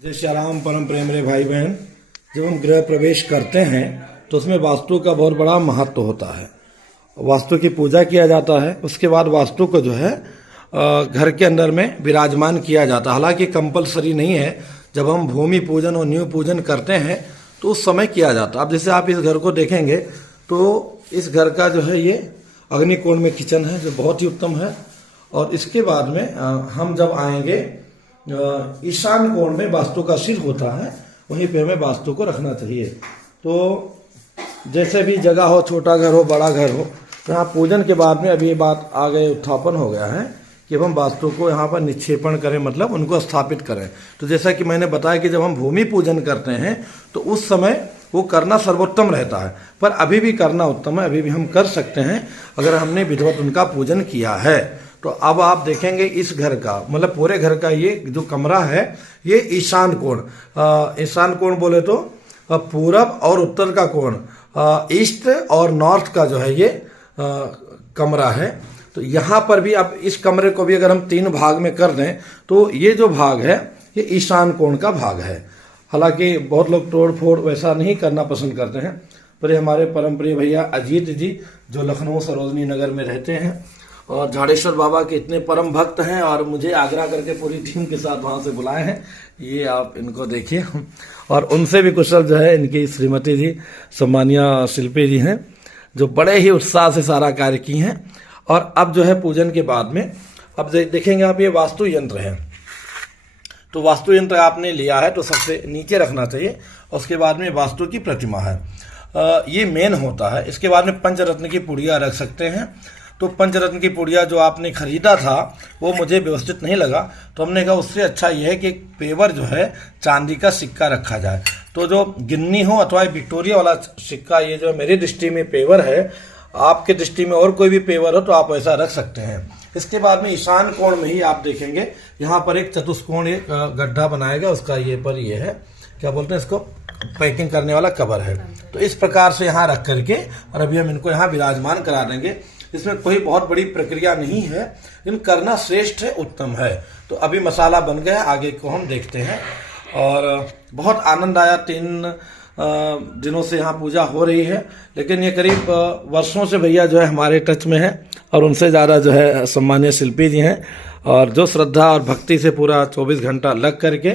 जय श्री राम परम प्रेम रे भाई बहन। जब हम गृह प्रवेश करते हैं तो उसमें वास्तु का बहुत बड़ा महत्व होता है। वास्तु की पूजा किया जाता है। उसके बाद वास्तु को जो है घर के अंदर में विराजमान किया जाता है। हालांकि कंपलसरी नहीं है। जब हम भूमि पूजन और न्यू पूजन करते हैं तो उस समय किया जाता है। अब जैसे आप इस घर को देखेंगे तो इस घर का जो है ये अग्निकोण में किचन है जो बहुत ही उत्तम है। और इसके बाद में हम जब आएंगे ईशान कोण में वास्तु का सिर होता है, वहीं पे हमें वास्तु को रखना चाहिए। तो जैसे भी जगह हो, छोटा घर हो बड़ा घर हो, तो यहाँ पूजन के बाद में अभी ये बात आ गए, उत्थापन हो गया है कि हम वास्तु को यहाँ पर निक्षेपण करें, मतलब उनको स्थापित करें। तो जैसा कि मैंने बताया कि जब हम भूमि पूजन करते हैं तो उस समय वो करना सर्वोत्तम रहता है, पर अभी भी करना उत्तम है। अभी भी हम कर सकते हैं अगर हमने विधिवत उनका पूजन किया है। तो अब आप देखेंगे इस घर का, मतलब पूरे घर का ये जो कमरा है ये ईशान कोण, ईशान कोण बोले तो पूरब और उत्तर का कोण, ईस्ट और नॉर्थ का जो है ये कमरा है। तो यहाँ पर भी अब इस कमरे को भी अगर हम 3 भाग में कर दें तो ये जो भाग है ये ईशान कोण का भाग है। हालांकि बहुत लोग तोड़ फोड़ वैसा नहीं करना पसंद करते हैं, पर हमारे परम प्रिय भैया अजीत जी जो लखनऊ सरोजनी नगर में रहते हैं और झाड़ेश्वर बाबा के इतने परम भक्त हैं और मुझे आग्रह करके पूरी टीम के साथ वहाँ से बुलाए हैं। ये आप इनको देखिए। और उनसे भी कुशल जो है इनकी श्रीमती जी सम्मानिया शिल्पी जी हैं जो बड़े ही उत्साह से सारा कार्य की हैं। और अब जो है पूजन के बाद में अब देखेंगे आप, ये वास्तु यंत्र है। तो वास्तु यंत्र आपने लिया है तो सबसे नीचे रखना चाहिए। उसके बाद में वास्तु की प्रतिमा है, ये मेन होता है। इसके बाद में पंचरत्न की पुड़िया रख सकते हैं। तो पंचरत्न की पुड़िया जो आपने खरीदा था वो मुझे व्यवस्थित नहीं लगा, तो हमने कहा उससे अच्छा यह है कि एक पेवर जो है चांदी का सिक्का रखा जाए। तो जो गिन्नी हो अथवा विक्टोरिया वाला सिक्का, ये जो मेरी दृष्टि में पेवर है, आपके दृष्टि में और कोई भी पेवर हो तो आप ऐसा रख सकते हैं। इसके बाद में ईशान कोण में ही आप देखेंगे यहाँ पर एक चतुष्कोण एक गड्ढा बनाएगा, उसका ये पर ये है, क्या बोलते हैं इसको, पैकिंग करने वाला कवर है। तो इस प्रकार से यहाँ रख करके और अभी हम इनको यहाँ विराजमान करा देंगे। इसमें कोई बहुत बड़ी प्रक्रिया नहीं है, लेकिन करना श्रेष्ठ है, उत्तम है। तो अभी मसाला बन गया, आगे को हम देखते हैं। और बहुत आनंद आया, 3 दिनों से यहाँ पूजा हो रही है, लेकिन ये करीब वर्षों से भैया जो है हमारे टच में है और उनसे ज़्यादा जो है सम्मानीय शिल्पी जी हैं, और जो श्रद्धा और भक्ति से पूरा 24 घंटा लग करके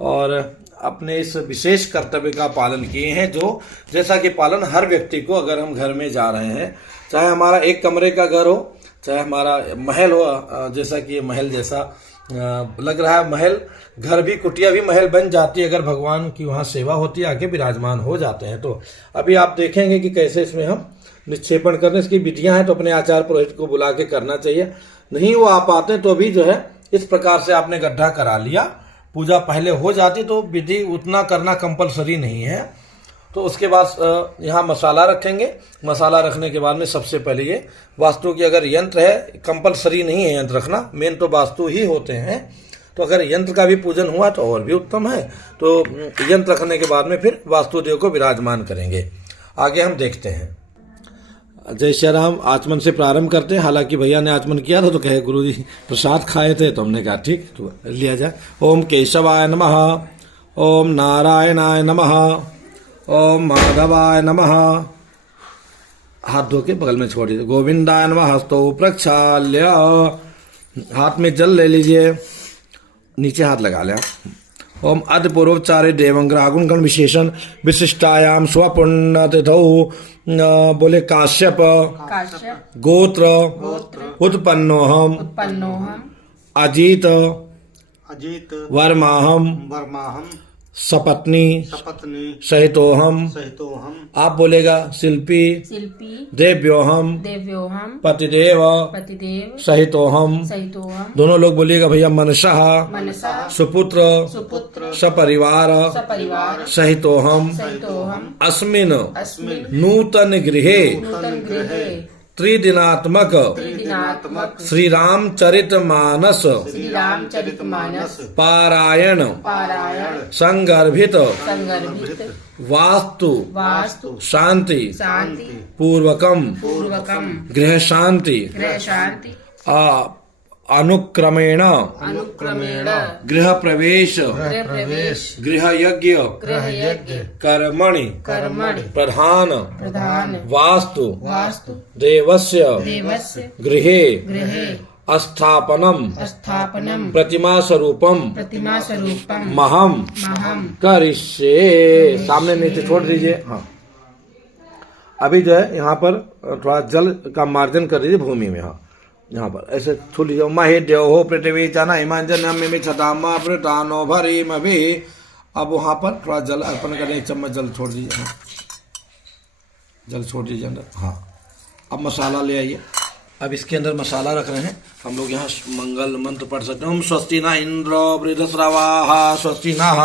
और अपने इस विशेष कर्तव्य का पालन किए हैं। जो जैसा कि पालन हर व्यक्ति को, अगर हम घर में जा रहे हैं, चाहे हमारा एक कमरे का घर हो, चाहे हमारा महल हो, जैसा कि ये महल जैसा लग रहा है, महल घर भी, कुटिया भी महल बन जाती है अगर भगवान की वहाँ सेवा होती है, आके विराजमान हो जाते हैं। तो अभी आप देखेंगे कि कैसे इसमें हम निक्षेपण करने, इसकी विधियां हैं तो अपने आचार्य पुरोहित को बुला के करना चाहिए। नहीं वो आ पाते तो भी जो है इस प्रकार से आपने गड्ढा करा लिया, पूजा पहले हो जाती तो विधि उतना करना कंपलसरी नहीं है। तो उसके बाद यहाँ मसाला रखेंगे। मसाला रखने के बाद में सबसे पहले ये वास्तु की अगर यंत्र है, कंपलसरी नहीं है यंत्र रखना, मेन तो वास्तु ही होते हैं। तो अगर यंत्र का भी पूजन हुआ तो और भी उत्तम है। तो यंत्र रखने के बाद में फिर वास्तुदेव को विराजमान करेंगे। आगे हम देखते हैं। जय श्री राम। आचमन से प्रारंभ करते हैं। हालांकि भैया ने आचमन किया था तो कहे गुरुजी प्रसाद खाए थे, तो हमने कहा ठीक तो लिया जाए। ओम केशवाय नमः, ओम नारायणाय नमः, ओम माधवाय नमः। हाथ धो के बगल में छोड़ दीजिए। गोविंदाय नमः हस्तो प्रक्षाल्य, हाथ में जल ले लीजिए, नीचे हाथ लगा लें। ओम अद्य पूर्वोच्चारे देवं ग्रागुण गण विशेषण विशिष्टायाम स्वपुण्य तिथौ बोले काश्यप गोत्र उत्पन्नोहम अजीत वर्माहम सपत्नी सहितोहम। आप बोलेगा शिल्पी देव्योहम पतिदेव सहितोहम। दोनों लोग बोलिएगा भैया मनसः सुपुत्र सपरिवार सहितोहम अस्मिन् नूतन गृहे त्रिदिनात्मक श्री रामचरितमानस पारायण संगर्भित वास्तु शांति पूर्वकम गृह शांति अनुक्रमेण गृह प्रवेश गृह यज्ञ कर्मणि प्रधान वास्तु देवस्य गृहे स्थापनम प्रतिमा स्वरूपम महम करिष्ये। सामने नीचे छोड़ दीजिए। हाँ, अभी जो है यहाँ पर थोड़ा जल का मार्जन कर दीजिए भूमि में। हाँ, यहाँ पर ऐसे छू लीजिए। महे देवो पृथ्वी जना हिमांजनम छतामा प्रतानो भरीम भी। अब वहां पर थोड़ा जल अर्पण करें। एक चम्मच जल छोड़ दीजिए। हाँ, जल छोड़ दीजिए अंदर। हाँ, अब मसाला ले आइए। अब इसके अंदर मसाला रख रहे हैं हम लोग। यहाँ मंगल मंत्र पढ़ सकते हैं। ओम स्वस्ति न इंद्रो वृद्धस्रवाः स्वस्ति नः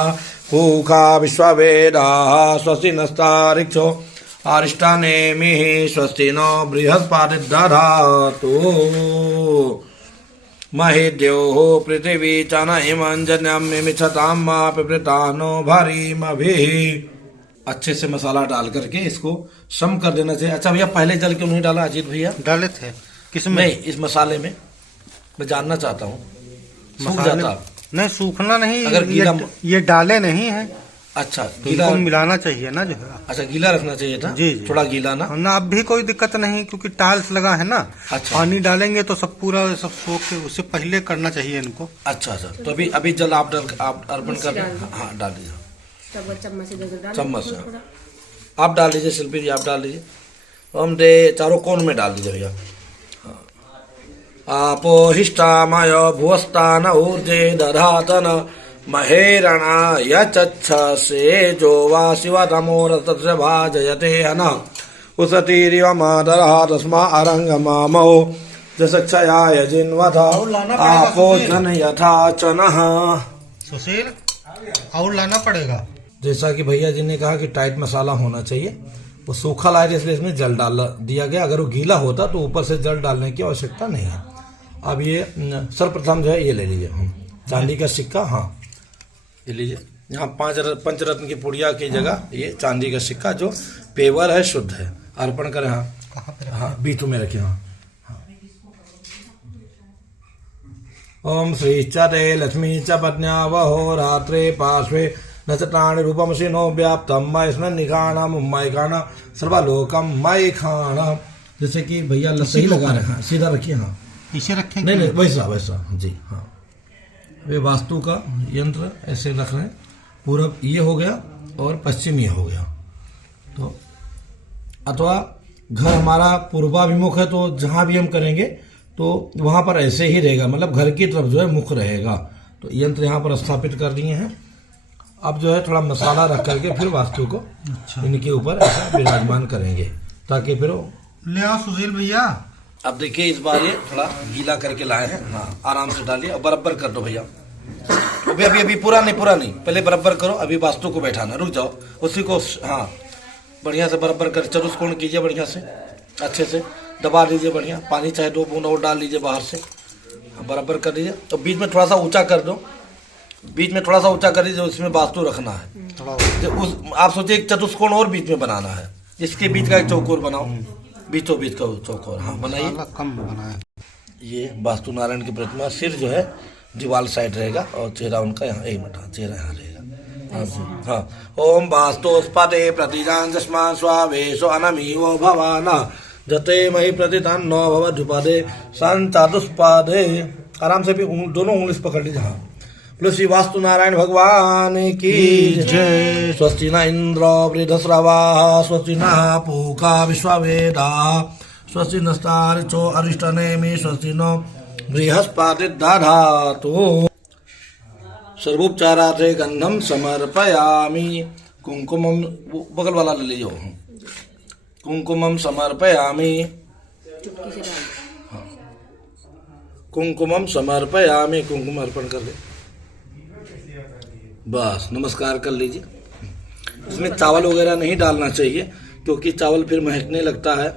पूषा विश्ववेदाः स्वस्ति नस्तार्क्ष्यो अरिष्टानेमिः स्वस्ति नो बृहस्पतिर्दधातु। महे देवो पृथिवी च न हिमञ्जन्यं मिच्छतां मा पिपृतानो भरीमभिः। अच्छे से मसाला डाल करके इसको सम कर देना चाहिए। अच्छा भैया, पहले जल क्यों नहीं डाला अजीत भैया? डाले थे। किसमें? नहीं, इस मसाले में। मैं जानना चाहता हूँ। सूख जाता? नहीं, सूखना नहीं। अगर गीला ये डाले नहीं है। अच्छा, तो गीला मिलाना चाहिए ना जो है। अच्छा, गीला रखना चाहिए था। जी। थोड़ा गीला ना। अब भी कोई दिक्कत नहीं, क्योंकि टाइल्स लगा है ना। अच्छा। पानी डालेंगे तो सब पूरा सब सोख के उससे पहले करना चाहिए इनको। अच्छा सर, तो अभी जल आप अर्पण कर। हाँ, डाल दीजिए। चम्मच से आप डाल दीजिए। शिल्पी जी आप डाल दीजिए। हम दे चारों कोण में डाल दीजिए भैया। आपो हिष्टामय भुवस्तान ऊर्जे दधातन महेरणा यचक्षसे जो वा शिवतमोरतस्य भाजयते हन उसतीरिवमादरः तस्मा अरंगमामो जसक्षयाय जिन्वथ आपो जन यथा चनः। सुशील, और लाना पड़ेगा। जैसा कि भैया जी ने कहा कि टाइट मसाला होना चाहिए। वो सूखा लाया इसलिए इसमें जल डाल दिया गया। अगर वो गीला होता तो ऊपर से जल डालने की आवश्यकता नहीं है। अब ये सर्वप्रथम जो है ये ले लीजिए चांदी का सिक्का। हाँ, ये लीजिए। यहाँ 5 पंचरत्न की पुड़िया की जगह ये चांदी का सिक्का जो पेवर है, शुद्ध है, अर्पण करें। हाँ, हाँ, बीच में रखिए। हाँ, ओम श्री चते लक्ष्मी च पत्न्या वहो रात्रे पार्श्वे नचटाणि रूपम शिनो व्याप्तम मय निखाणम मयखाण सर्वलोकम मयखाण। जैसे कि भैया सही लगा रहे हैं। सीधा रखिए। हाँ, इसे रखें? नहीं, वैसा जी। हाँ, वे वास्तु का यंत्र ऐसे रख रहे हैं। पूरब ये हो गया और पश्चिम ये हो गया। तो अथवा घर हमारा पूर्वाभिमुख है तो जहां भी हम करेंगे तो वहां पर ऐसे ही रहेगा, मतलब घर की तरफ जो है मुख रहेगा। तो यंत्र यहाँ पर स्थापित कर दिए हैं। अब जो है थोड़ा मसाला रख करके फिर वास्तु को इनके ऊपर ऐसा विराजमान करेंगे ताकि फिर ले आओ सुशील भैया। अब देखिए, इस बार ये थोड़ा गीला करके लाए हैं। हाँ, आराम से डालिए और बराबर कर दो भैया। अभी पूरा नहीं, पहले बराबर करो। अभी वास्तु को बैठाना, रुक जाओ उसी को। हाँ, बढ़िया से बराबर कर चतुष्कोण कीजिए। बढ़िया से अच्छे से दबा दीजिए। बढ़िया पानी चाहे 2 बूंद और डाल लीजिए बाहर से। बराबर कर दीजिए। तो बीच में थोड़ा सा ऊंचा कर दो। बीच में थोड़ा सा ऊंचा कर दीजिए। उसमें वास्तु रखना है। आप सोचिए एक चतुष्कोण और बीच में बनाना है। इसके बीच का एक चौकोर बनाओ। बीचों बीच का चौकोर। हाँ, बनाइए। कम बनाए। ये वास्तु नारायण की प्रतिमा। सिर जो है दीवार साइड रहेगा और चेहरा उनका यहाँ चेहरा यहाँ रहेगा। हाँ, ओम वास्तुस्पते प्रतिदान जस्मा स्वावेशो अनमीवो भवाना जते मही प्रतिदान नो भवद्युपदे संचादुष्पादे। आराम से भी दोनों उंगली पकड़ लीजिए। हाँ, श्री वास्तु नारायण भगवान की जय। स्वस्ति न इंद्रो वृद्धस्रवाः स्वस्ति नः पूषा विश्ववेदाः स्वस्ति नस्तार्क्ष्यो अरिष्टानेमिः स्वस्ति नो बृहस्पतिर्दधातु। सर्वोपचारार्थे गंधम समर्पयामि। कुंकुमम बगल वाला ले लीजिए। कुंकुमम समर्पयामि। कुंकुमम समर्पयामि। कुंकुम अर्पण कर दे। बस नमस्कार कर लीजिए। इसमें चावल वगैरह नहीं डालना चाहिए क्योंकि चावल फिर महकने लगता है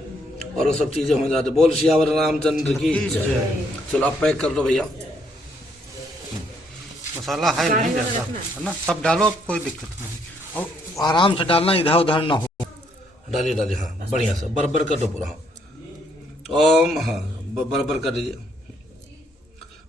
और वो सब चीजें हो जाती। बोल सियावर रामचंद्र की जय। चलो अब पैक कर दो भैया। मसाला है नहीं ज्यादा, है ना? सब डालो, कोई दिक्कत नहीं। और आराम से डालना, इधर उधर ना हो। डालिए। हाँ, बढ़िया से बराबर कर दो पूरा। ओम। हाँ, बराबर कर दीजिए।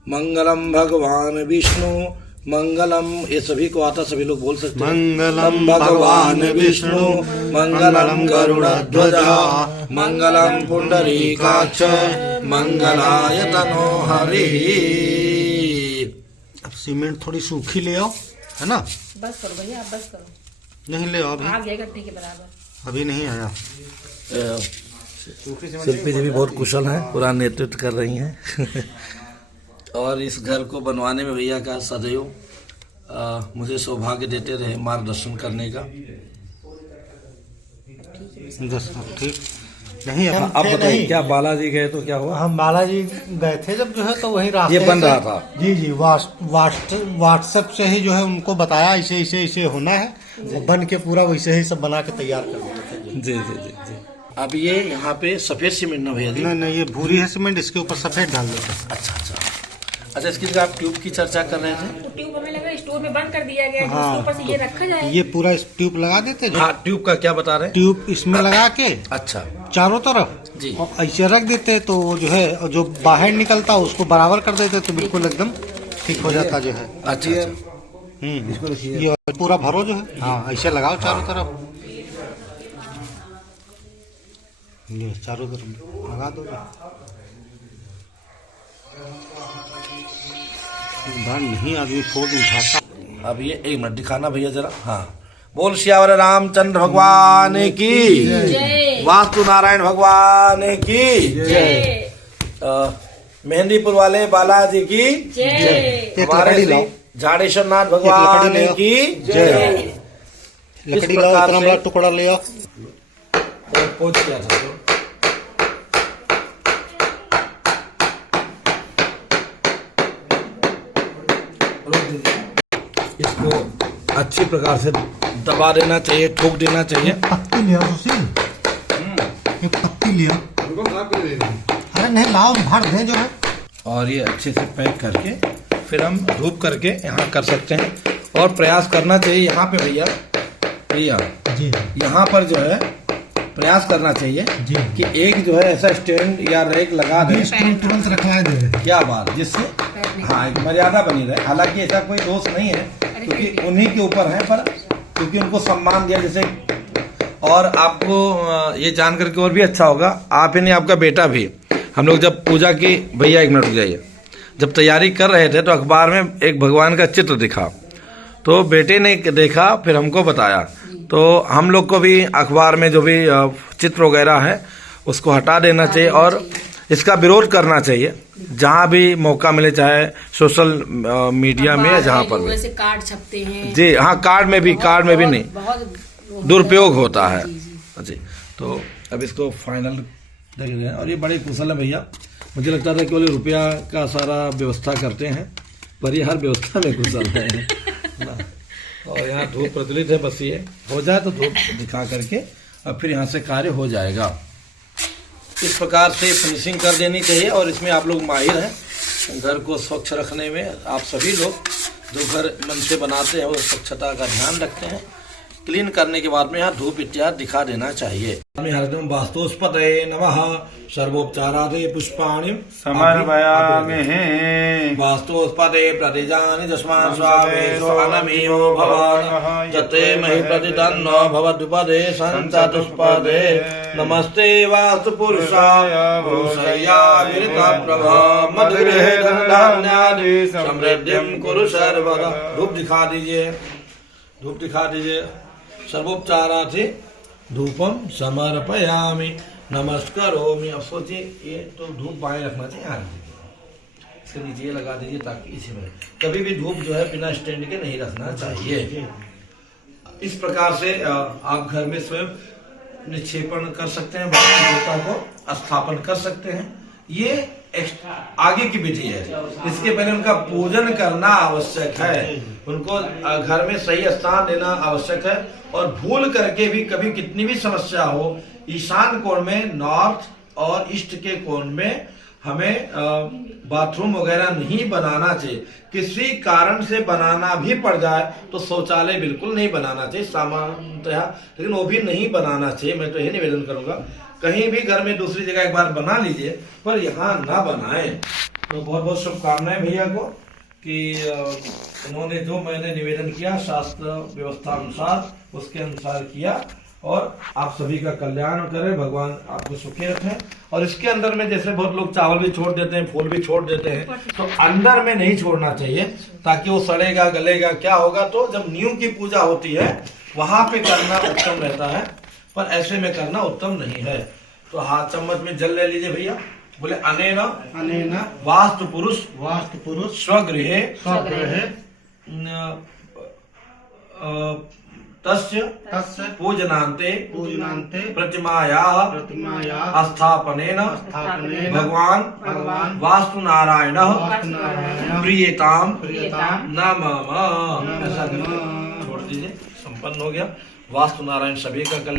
मंगलम भगवान विष्णु, मंगलम, ये सभी को आता, सभी लोग बोल सकते हैं। मंगलम भगवान विष्णु, मंगलम गरुड़ध्वजा, मंगलम पुंडरीकाक्ष, मंगलाय तनो हरि। अब सीमेंट थोड़ी सूखी ले आओ, है ना? बस करो भैया, आप बस करो। नहीं ले आओ अभी, आ गया गड्ढे के बराबर। अभी नहीं आया। शिल्पी जी भी बहुत कुशल हैं, पूरा नेतृत्व कर रही हैं। और इस घर को बनवाने में भैया का सदैव मुझे सौभाग्य देते रहे मार्गदर्शन करने का। ठीक नहीं, अब बताइए, क्या बालाजी गए तो क्या हुआ? हम बालाजी गए थे जब, जो है तो वही रास्ते ये बन से- रहा था। जी जी, व्हाट्सएप से ही जो है उनको बताया ऐसे ऐसे ऐसे होना है, वो बन के पूरा वैसे ही सब बना के तैयार कर दिए थे। जी जी जी जी। अब ये यहाँ पे सफेद सीमेंट ना भैया जी? नहीं नहीं, ये भूरी है सीमेंट, इसके ऊपर सफेद डाल देते हैं। अच्छा अच्छा अच्छा, इसकी जगह आप ट्यूब की चर्चा कर रहे थे। तो ट्यूब हमें लगा स्टोर में बंद कर दिया गया है, हाँ, जिसके ऊपर से ये रखा जाए। ये पूरा इस ट्यूब लगा देते जो, हाँ, ट्यूब का क्या बता रहे हैं? ट्यूब इसमें लगा के अच्छा चारों तरफ जी। और ऐसे रख देते तो वो जो है, जो बाहर निकलता उसको बराबर कर देते तो बिल्कुल एकदम ठीक हो जाता जो है। अच्छा अच्छा। ये पूरा भरो जो है, हाँ ऐसे लगाओ चारों तरफ, ये चारों तरफ लगा दो। बार नहीं आदमी फोन उठाता। अब ये एक मिनट दिखाना भैया जरा। हाँ, बोल सियावर रामचंद्र भगवान की जय। वास्तु नारायण भगवान की जय मेहंदीपुर वाले बालाजी की जय। एक हमारे लकड़ी श्री लाओ, झाड़ेश्वर नाथ लकड़ी भगवान ले आओ। की जय। लकड़ी लाओ, प्रकार इतना से- बड़ा टुकड़ा ले आओ। पहुंच गया था तो। रोक दीजिए। इसको अच्छी प्रकार से दबा देना चाहिए, ठोक देना चाहिए। पत्ती लिया सुशील, एक पत्ती लिया। अरे नहीं लाओ, भर दे जो है। और ये अच्छे से पैक करके फिर हम धूप करके यहाँ कर सकते हैं। और प्रयास करना चाहिए यहाँ पे भैया, भैया जी यहाँ पर जो है प्रयास करना चाहिए जी। कि एक जो है ऐसा स्टैंड या रैक लगा दे। तुरंत रखवा दे। क्या बात, जिससे हाँ एक मर्यादा बनी रहे। हालांकि ऐसा कोई दोष नहीं है, क्योंकि उन्हीं के ऊपर है, पर क्योंकि उनको सम्मान दिया जैसे। और आपको ये जान करके और भी अच्छा होगा, आप ही नहीं आपका बेटा भी, हम लोग जब पूजा की, भैया एक मिनट रुक जाइए, जब तैयारी कर रहे थे तो अखबार में एक भगवान का चित्र दिखा, तो बेटे ने देखा फिर हमको बताया, तो हम लोग को भी अखबार में जो भी चित्र वगैरह है उसको हटा देना चाहिए और इसका विरोध करना चाहिए जहाँ भी मौका मिले, चाहे सोशल मीडिया में या जहाँ पर भी। वैसे कार्ड छपते हैं जी हाँ, कार्ड में भी नहीं, बहुत दुरुपयोग होता है। जी, जी। जी, तो अब इसको फाइनल देख रहे हैं। और ये बड़े कुशल है भैया, मुझे लगता था केवल रुपया का सारा व्यवस्था करते हैं, पर ये हर व्यवस्था में कुशल है ना। और यहाँ धूप प्रज्वलित है, बस ये हो जाए तो धूप दिखा करके और फिर यहाँ से कार्य हो जाएगा। इस प्रकार से फिनिशिंग कर देनी चाहिए। और इसमें आप लोग माहिर हैं, घर को स्वच्छ रखने में। आप सभी लोग जो घर मन से बनाते हैं वो स्वच्छता का ध्यान रखते हैं। क्लीन करने के बाद में यहाँ धूप इत्यादि दिखा देना चाहिए। हरदम वास्तुस्पतये नमः सर्वोपचारादि पुष्पाणि समर्पयामि। वास्तुस्पते प्रतिजानि जस्मान् स्वामे स्वानमीयो भवान् जते महि प्रतितन्नो भवद्विपदे सञ्चतुष्पदे नमस्ते वास्तुपुरुषाय पुरुषय्याविरतप्रभा मद्गृहे धनधान्यादि समृद्धिं कुरु सर्वदा। धूप दिखा दीजिए, धूप दिखा दीजिए। सर्वोपचारार्थी धूपम समर्पयामि नमस्कारोमि। अब सोचिए, ये तो धूप बाएं रखना चाहिए, यहाँ इसके नीचे ये लगा दीजिए ताकि इसी में कभी भी धूप जो है बिना स्टैंड के नहीं रखना चाहिए। इस प्रकार से आप घर में स्वयं निक्षेपण कर सकते हैं, वास्तु देवता को स्थापन कर सकते हैं। ये आगे की विधि है। इसके पहले उनका पूजन करना आवश्यक है, उनको घर में सही स्थान देना आवश्यक है। और भूल करके भी कभी कितनी भी समस्या हो, ईशान कोण में, नॉर्थ और ईस्ट के कोण में हमें बाथरूम वगैरह नहीं बनाना चाहिए। किसी कारण से बनाना भी पड़ जाए तो शौचालय बिल्कुल नहीं बनाना चाहिए सामान्यतः, लेकिन वो भी नहीं बनाना चाहिए। मैं तो यही निवेदन करूंगा, कहीं भी घर में दूसरी जगह एक बार बना लीजिए, पर यहाँ ना बनाएं। तो बहुत बहुत शुभकामनाएं भैया को कि इन्होंने जो मैंने निवेदन किया शास्त्र व्यवस्था अनुसार उसके अनुसार किया और आप सभी का कल्याण करें, भगवान आपको सुखी रखें। और इसके अंदर में जैसे बहुत लोग चावल भी छोड़ देते हैं, फूल भी छोड़ देते हैं, तो अंदर में नहीं छोड़ना चाहिए ताकि वो सड़ेगा गलेगा, क्या होगा। तो जब नींव की पूजा होती है वहां पे करना उत्तम रहता है, पर ऐसे में करना उत्तम नहीं है। तो हाथ चम्मच में जल ले लीजिए भैया। बोले अनेन अनेन वास्तु पुरुष वास्तु पुरुष स्वगृहे स्वगृहे तस्य तस्य पूजनान्ते पूजनान्ते प्रतिमायाः प्रतिमायाः स्थापनेन स्थापनेन भगवान भगवान वास्तु नारायणः वास्तुनारायणः प्रियताम प्रियताम नमः। नमः। ऐसा करके छोड़ दीजिए। संपन्न हो गया। वास्तु नारायण सभी का कल्याण